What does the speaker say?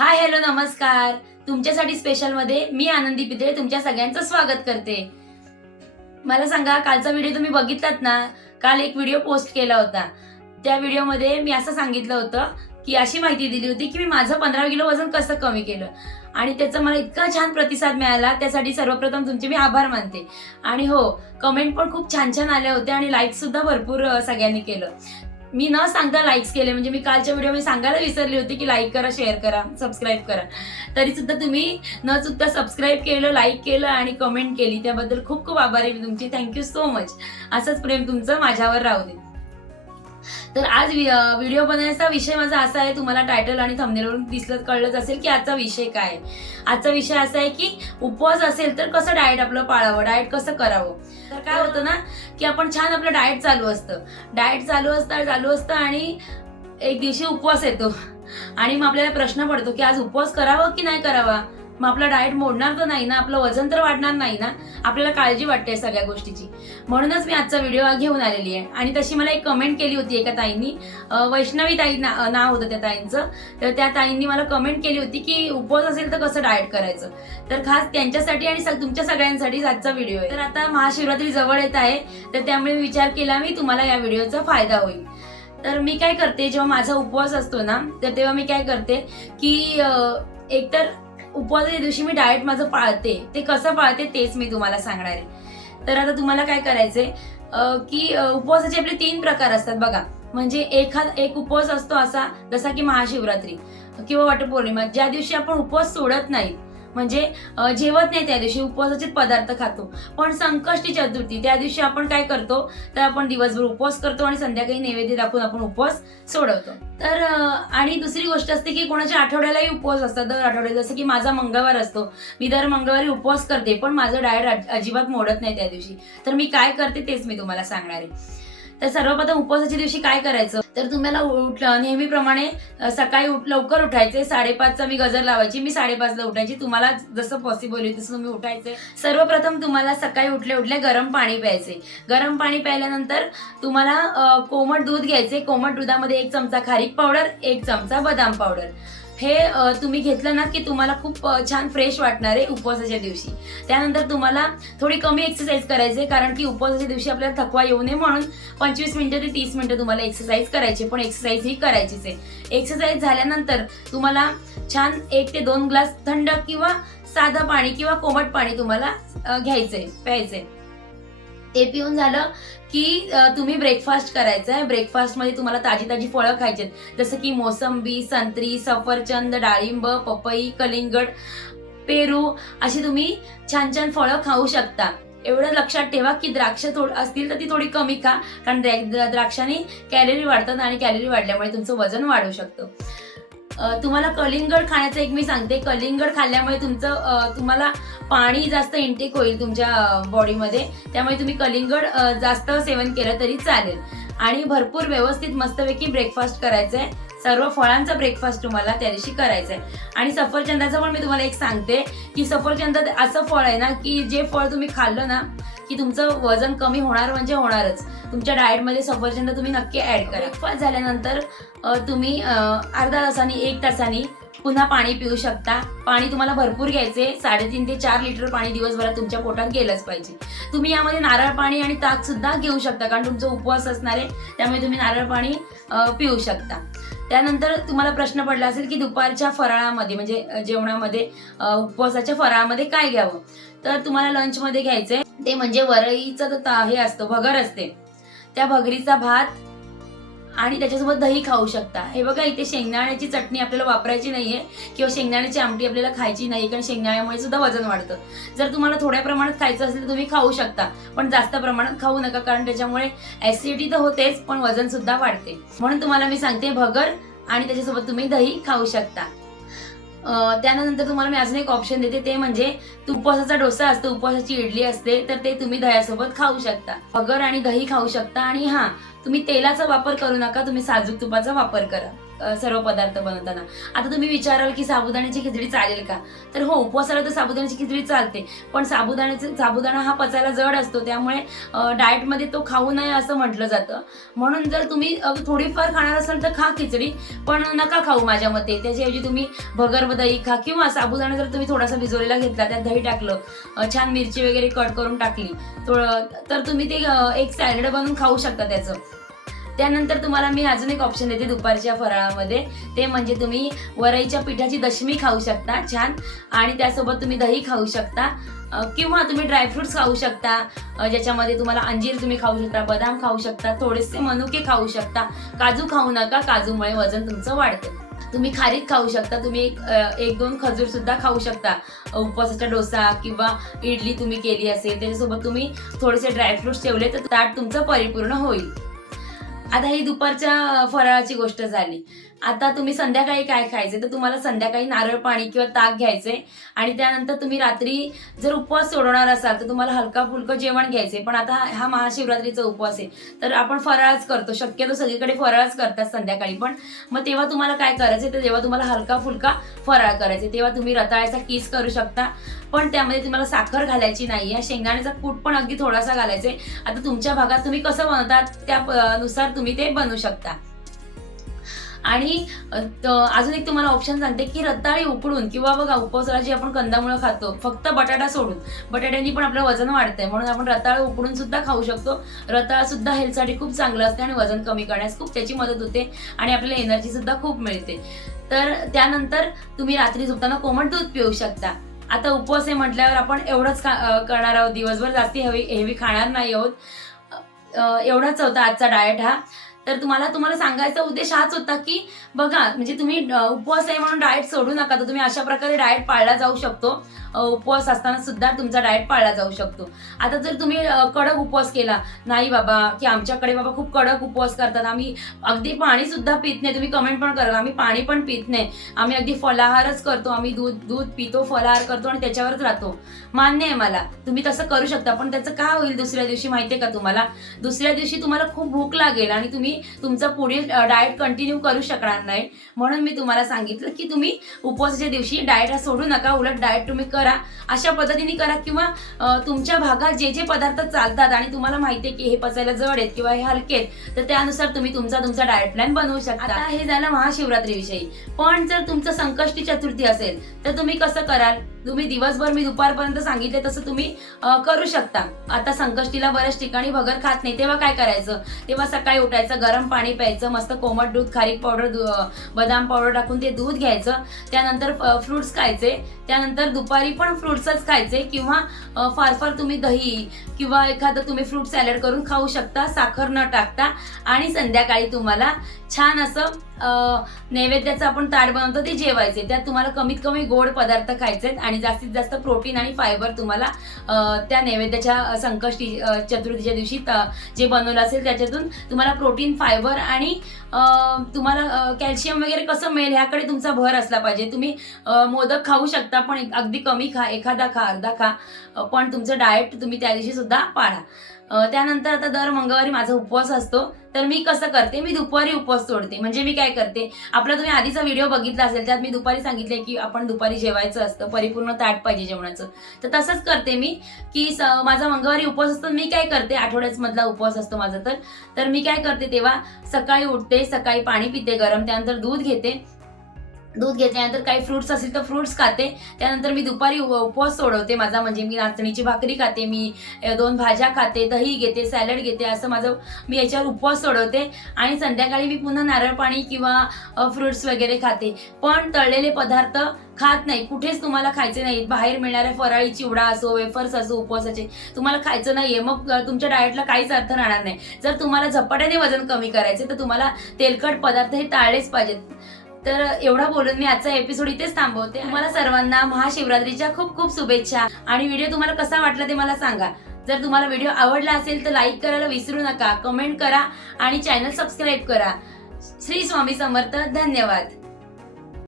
Hi hello नमस्कार. तुमच्यासाठी स्पेशलमध्ये मी आनंदी पित्रे तुमच्या सगळ्यांचं स्वागत करते. मला सांगा कालचा व्हिडिओ तुम्ही बघितलात ना? काल एक व्हिडिओ पोस्ट केला होता. त्या व्हिडिओमध्ये मी असं सांगितलं होतं की अशी माहिती दिली होती की मी माझं पंधरा किलो वजन कसं कमी केलं. आणि त्याचा मला इतका छान प्रतिसाद मिळाला त्यासाठी सर्वप्रथम तुमचे मी आभार मानते. आणि हो कमेंट पण खूप छान छान आल्या होत्या आणि लाईक सुद्धा भरपूर सगळ्यांनी केलं. मी न सांगता लाईक्स केले. म्हणजे मी कालच्या व्हिडिओ मी सांगायला विसरली होती की लाईक करा शेअर करा सबस्क्राईब करा. तरी सुद्धा तुम्ही न चुकता सबस्क्राईब केलं लाईक केलं आणि कमेंट केली. त्याबद्दल खूप खूप आभारी मी तुमची. थँक्यू सो मच असंच प्रेम तुमचं माझ्यावर राहू दे. तर आज व्हिडिओ बनवण्याचा विषय माझा असा आहे तुम्हाला टायटल आणि थंबनेलवरून दिसलं कळलंच असेल की आजचा विषय काय. आजचा विषय असा आहे की उपवास असेल तर कसं डाएट आपलं पाळावं डाएट कसं करावं? तर काय होतं ना की आपण छान आपलं डाएट चालू असतं. डाएट चालू असतं चालू असतं आणि एक दिवशी उपवास येतो. आणि मग आपल्याला प्रश्न पडतो की आज उपवास करावा की नाही करावा? मग आपला डाएट मोडणार तर नाही ना आपलं वजन तर वाढणार नाही ना? आपल्याला काळजी वाटते सगळ्या गोष्टीची. म्हणूनच मी आजचा व्हिडिओ घेऊन आलेली आहे. आणि तशी मला एक कमेंट केली होती एका ताईंनी. वैष्णवी ताई ना- नाव होतं त्या ताईंचं. तर त्या ताईंनी मला कमेंट केली होती की उपवास असेल तर कसं डाएट करायचं? तर खास त्यांच्यासाठी आणि तुमच्या सगळ्यांसाठी आजचा व्हिडिओ आहे. तर आता महाशिवरात्री जवळ येत आहे. तर त्यामुळे विचार केला मी तुम्हाला या व्हिडिओचा फायदा होईल. तर मी काय करते जेव्हा माझा उपवास असतो ना तर तेव्हा मी काय करते की एकतर उपवासाच्या दिवशी मी डाएट माझं पाळते. ते कसं पाळते तेच मी तुम्हाला सांगणार आहे. तर आता तुम्हाला काय करायचंय? की उपवासाचे आपले तीन प्रकार असतात बघा. म्हणजे एखाद एक उपवास असतो असा जसा की महाशिवरात्री किंवा वटपौर्णिमा. ज्या दिवशी आपण उपवास सोडत नाही म्हणजे जेवत नाही त्या दिवशी उपवासाचे पदार्थ खातो. पण संकष्टी चतुर्थी त्या दिवशी आपण काय करतो? तर आपण दिवसभर उपवास करतो आणि संध्याकाळी नैवेद्य दाखवून आपण उपवास सोडवतो. तर आणि दुसरी गोष्ट असते की कोणाच्या आठवड्यालाही उपवास असतात. दर आठवड्यात जसं की माझा मंगळवार असतो. मी दर मंगळवारी उपवास करते पण माझं डायट अजिबात मोडत नाही त्या दिवशी. तर मी काय करते तेच मी तुम्हाला सांगणार आहे. तर सर्वप्रथम उपवासाच्या दिवशी काय करायचं? तर तुम्हाला उठ नेहमीप्रमाणे सकाळी उठ लवकर उठायचे. साडेपाचचा मी गजर लावायची मी साडेपाचला उठायची. तुम्हाला जसं पॉसिबल होईल तसं तुम्ही उठायचे. सर्वप्रथम तुम्हाला सकाळी उठले उठले गरम पाणी प्यायचे. गरम पाणी प्यायल्यानंतर तुम्हाला कोमट दूध घ्यायचे. कोमट दुधामध्ये एक चमचा खारीक पावडर एक चमचा बदाम पावडर. हे तुम्ही घेतलं ना की तुम्हाला खूप छान फ्रेश वाटणार आहे उपवासाच्या दिवशी. त्यानंतर तुम्हाला थोडी कमी एक्सरसाइज करायची कारण की उपवासाच्या दिवशी आपल्याला थकवा येऊ नये म्हणून पंचवीस मिनिटं ते तीस मिनिटं तुम्हाला एक्सरसाइज करायची पण एक्सरसाइज ही करायचीच आहे. एक्सरसाइज झाल्यानंतर तुम्हाला छान एक ते दोन ग्लास थंड किंवा साधं पाणी किंवा कोमट पाणी तुम्हाला घ्यायचंय प्यायचंय. ते पिऊन झालं की तुम्ही ब्रेकफास्ट करायचं आहे. ब्रेकफास्टमध्ये तुम्हाला ताजी ताजी फळं खायची आहेत. जसं की मोसंबी संत्री सफरचंद डाळिंब पपई कलिंगड पेरू अशी तुम्ही छान छान फळं खाऊ शकता. एवढं लक्षात ठेवा की द्राक्ष थोड असतील तर ती थोडी कमी खा. कारण द्राक्षांनी द्राक्षाने कॅलरी वाढतात आणि कॅलरी वाढल्यामुळे तुमचं वजन वाढू शकतं. तुम्हाला कलिंगड खाण्याचं एक मी सांगते. कलिंगड खाल्ल्यामुळे तुमचं तुम्हाला पाणी जास्त इंटेक होईल तुमच्या बॉडीमध्ये त्यामुळे तुम्ही कलिंगड जास्त सेवन केलं तरी चालेल. आणि भरपूर व्यवस्थित मस्तपैकी ब्रेकफास्ट करायचं आहे सर्व फळांचा ब्रेकफास्ट तुम्हाला त्या दिवशी करायचा आहे आणि सफरचंदाचं पण मी तुम्हाला एक सांगते की सफरचंद असं फळ आहे ना की जे फळ तुम्ही खाल्लं ना की तुमचं वजन कमी होणार म्हणजे होणारच. तुमच्या डाएटमध्ये सफरचंद तुम्ही नक्की ऍड करा. ब्रेकफास्ट झाल्यानंतर तुम्ही अर्धा तासाने एक तासाने पुन्हा पाणी पिऊ शकता. पाणी तुम्हाला भरपूर घ्यायचे. साडेतीन ते चार लिटर पाणी दिवसभरात तुमच्या पोटात गेलंच पाहिजे. तुम्ही यामध्ये नारळ पाणी आणि ताक सुद्धा घेऊ शकता कारण तुमचा उपवास असणार आहे त्यामुळे तुम्ही नारळ पाणी पिऊ शकता. त्यानंतर तुम्हाला प्रश्न पडला असेल की दुपारच्या फराळामध्ये म्हणजे जेवणामध्ये उपवासाच्या फराळामध्ये काय घ्यावं? तर तुम्हाला लंचमध्ये घ्यायचंय. ते म्हणजे वरईचं हे असतं भगर असते. त्या भगरीचा भात आणि त्याच्यासोबत दही खाऊ शकता. हे बघा इथे शेंगदाण्याची चटणी आपल्याला वापरायची नाहीये किंवा शेंगदाण्याची आमटी आपल्याला खायची नाही कारण शेंगदाण्यामुळे सुद्धा वजन वाढतं. जर तुम्हाला थोड्या प्रमाणात खायचं असेल तर तुम्ही खाऊ शकता पण जास्त प्रमाणात खाऊ नका कारण त्याच्यामुळे ऍसिडिटी तर होतेच पण वजन सुद्धा वाढते. म्हणून तुम्हाला मी सांगते भगर आणि त्याच्यासोबत तुम्ही दही खाऊ शकता. त्यानंतर तुम्हाला मी अजून एक ऑप्शन देते. ते म्हणजे उपवासाचा डोसा असतो उपवासाची इडली असते तर ते तुम्ही दह्यासोबत खाऊ शकता. भगर आणि दही खाऊ शकता. आणि हा तुम्ही तेलाचा वापर करू नका तुम्ही साजूक तुपाचा वापर करा. सर्व पदार्थ बनवताना. आता तुम्ही विचाराल की साबुदाण्याची खिचडी चालेल का? तर हो उपवासाला तर साबुदाण्याची खिचडी चालते. पण साबुदाण्याचे साबुदाणा हा पचायला जड असतो त्यामुळे डाएटमध्ये तो खाऊ नये असं म्हटलं जातं. म्हणून जर तुम्ही थोडीफार खाणार असाल तर खा खिचडी पण नका खाऊ माझ्या मते. त्याच्याऐवजी तुम्ही भगर दही खा किंवा साबुदाणा जर तुम्ही थोडासा भिजवलेला घेतला त्यात दही टाकलं छान मिरची वगैरे कट करून टाकली तर तुम्ही ते एक सॅलड बनवून खाऊ शकता त्याचं. त्यानंतर तुम्हाला मी अजून एक ऑप्शन देते दुपारच्या फराळामध्ये. ते म्हणजे तुम्ही वरईच्या पिठाची दशमी खाऊ शकता छान. आणि त्यासोबत तुम्ही दही खाऊ शकता किंवा तुम्ही ड्रायफ्रुट्स खाऊ शकता. ज्याच्यामध्ये तुम्हाला अंजीर तुम्ही खाऊ शकता बदाम खाऊ शकता थोडेसे मनुके खाऊ शकता. काजू खाऊ नका काजूमुळे वजन तुमचं वाढतं. तुम्ही खारीक खाऊ शकता तुम्ही एक एक दोन खजूर सुद्धा खाऊ शकता. उपवासाचा डोसा किंवा इडली तुम्ही केली असेल त्याच्यासोबत तुम्ही थोडेसे ड्रायफ्रुट्स ठेवले तर ताट तुमचं परिपूर्ण होईल. आता ही दुपारच्या फराळाची गोष्ट झाली. आता तुम्ही संध्याकाळी काय खायचे? तर तुम्हाला संध्याकाळी नारळ पाणी किंवा ताक घ्यायचे. आणि त्यानंतर तुम्ही रात्री जर उपवास सोडवणार असाल तर तुम्हाला हलका फुलकं जेवण घ्यायचे. पण आता हा- महाशिवरात्रीचा उपवास आहे. तर आपण फराळच करतो. शक्यतो सगळीकडे फराळच करतात संध्याकाळी. पण मग तेव्हा तुम्हाला काय करायचं तर तेव्हा तुम्हाला हलका फुलका फराळ करायचे तेव्हा तुम्ही रताळ्याचा किस करू शकता. पण त्यामध्ये तुम्हाला साखर घालायची नाही आहे शेंगदाण्याचा कूट पण अगदी थोडासा घालायचे आता तुमच्या भागात तुम्ही कसं बनवतात? त्या नुसार तुम्ही ते बनवू शकता. आणि अजून एक तुम्हाला ऑप्शन सांगते की रताळी उकडून किंवा बघा उपवासाला जी आपण कंदामुळं खातो फक्त बटाटा सोडून. बटाट्यांनी पण आपलं वजन वाढतंय. म्हणून आपण रताळ उकडून सुद्धा खाऊ शकतो. रताळ सुद्धा हेल्थसाठी खूप चांगलं असते आणि वजन कमी करण्यास खूप त्याची मदत होते आणि आपल्याला एनर्जी सुद्धा खूप मिळते. तर त्यानंतर तुम्ही रात्री झोपताना कोमट दूध पिऊ शकता. आता उपवास आहे म्हटल्यावर आपण एवढंच खा करणार आहोत. दिवसभर जास्ती हेवी हेवी खाणार नाही आहोत. अ, एवढाच होता आजचा डाएट हा. तर तुम्हाला तुम्हाला सांगायचा उद्देश हाच होता की बघा म्हणजे तुम्ही उपवास आहे म्हणून डाएट सोडू नका. तर तुम्ही अशा प्रकारे डाएट पाळला जाऊ शकतो. उपवास असताना सुद्धा तुमचा डाएट पाळला जाऊ शकतो. आता जर तुम्ही कडक उपवास केला नाही बाबा की आमच्याकडे बाबा खूप कडक उपवास करतात आम्ही अगदी पाणी सुद्धा पित नाही तुम्ही कमेंट पण करा आम्ही पाणी पण पित नाही आम्ही अगदी फलाहारच करतो आम्ही दूध दूध पितो फलाहार करतो आणि त्याच्यावरच राहतो. मान्य आहे मला. तुम्ही तसं करू शकता पण त्याचं काय होईल दुसऱ्या दिवशी माहिती आहे का तुम्हाला? दुसऱ्या दिवशी तुम्हाला खूप भूक लागेल आणि तुम्ही तुमचा पुढील डाएट कंटिन्यू करू शकणार नाही. म्हणून मी तुम्हाला सांगितलं की तुम्ही उपवासाच्या दिवशी डाएट हा सोडू नका उलट डाएट तुम्ही करा अशा पद्धतीने करा किंवा तुमच्या भागात जे जे पदार्थ चालतात आणि तुम्हाला माहिती आहे की हे पचायला जड आहेत किंवा हे हलके आहेत तर त्यानुसार तुम्ही तुमचा तुमचा डाएट प्लॅन बनवू शकता. आता हे झालं महाशिवरात्रीविषयी. पण जर तुमचं संकष्टी चतुर्थी असेल तर तुम्ही कसं कराल? तुम्ही दिवसभर मी दुपारपर्यंत सांगितले तसं तुम्ही करू शकता. आता संकष्टीला बऱ्याच ठिकाणी भगर खात नाही. तेव्हा काय करायचं? तेव्हा सकाळी उठायचं गरम पाणी प्यायचं मस्त कोमट दूध खारीक पावडर दु- बदाम पावडर टाकून ते दूध घ्यायचं. त्यानंतर फ्रुट्स खायचे. त्यानंतर दुपारी पण फ्रुट्सच खायचे किंवा फार फार तुम्ही दही किंवा एखादं तुम्ही फ्रूट सॅलड करून खाऊ शकता. साखर न टाकता. आणि संध्याकाळी तुम्हाला छान असं नैवेद्याचं आपण ताट बनवतो ते जेवायचे. त्यात तुम्हाला कमीत कमी गोड पदार्थ खायचे आहेत आणि जास्तीत जास्त प्रोटीन आणि फायबर तुम्हाला त्या नैवेद्याच्या संकष्टी चतुर्थीच्या दिवशी जे बनवलं असेल त्याच्यातून तुम्हाला प्रोटीन फायबर आणि तुम्हाला कॅल्शियम वगैरे कसं मिळेल ह्याकडे तुमचा भर असला पाहिजे. तुम्ही मोदक खाऊ शकता पण अगदी कमी खा एखादा खा अर्धा खा पण तुमचं डाएट तुम्ही त्या दिवशी सुद्धा पाळा. त्यानंतर आता दर मंगळवारी माझा उपवास असतो. तर मी कसं करते? मी दुपारी उपवास सोडते. म्हणजे मी काय करते? आपला तुम्ही आधीचा व्हिडिओ बघितला असेल त्यात मी दुपारी सांगितले की आपण दुपारी जेवायचं असतं. परिपूर्ण ताट पाहिजे जेवणाचं. तर तसंच करते मी की माझा मंगळवारी उपवास असतो. मी काय करते? आठवड्याच मधला उपवास असतो माझा तर. तर मी काय करते तेव्हा? सकाळी उठते सकाळी पाणी पिते गरम त्यानंतर दूध घेते. दूध घेतल्यानंतर काही फ्रुट्स असतील तर फ्रुट्स खाते. त्यानंतर मी दुपारी उपवास सोडवते माझा. म्हणजे मी नाचणीची भाकरी खाते मी दोन भाज्या खाते दही घेते सॅलड घेते असं माझं मी याच्यावर उपवास सोडवते. आणि संध्याकाळी मी पुन्हा नारळ पाणी किंवा फ्रुट्स वगैरे खाते. पण तळलेले पदार्थ खात नाही. कुठेच तुम्हाला खायचे नाहीत. बाहेर मिळणाऱ्या फराळी चिवडा असो वेफर्स असो उपवासाचे तुम्हाला खायचं नाहीये. मग तुमच्या डाएटला काहीच अर्थ राहणार नाही. जर तुम्हाला झपाट्याने वजन कमी करायचे तर तुम्हाला तेलकट पदार्थ हे टाळलेच पाहिजेत. तर एवढा बोलून मी आजचा एपिसोड इथेच थांबवते. तुम्हाला सर्वांना महाशिवरात्रीच्या खूप खूप शुभेच्छा. आणि व्हिडिओ तुम्हाला कसा वाटला ते मला सांगा. जर तुम्हाला व्हिडिओ आवडला असेल तर लाईक करायला विसरू नका कमेंट करा आणि चॅनल सबस्क्राईब करा. श्री स्वामी समर्थ धन्यवाद.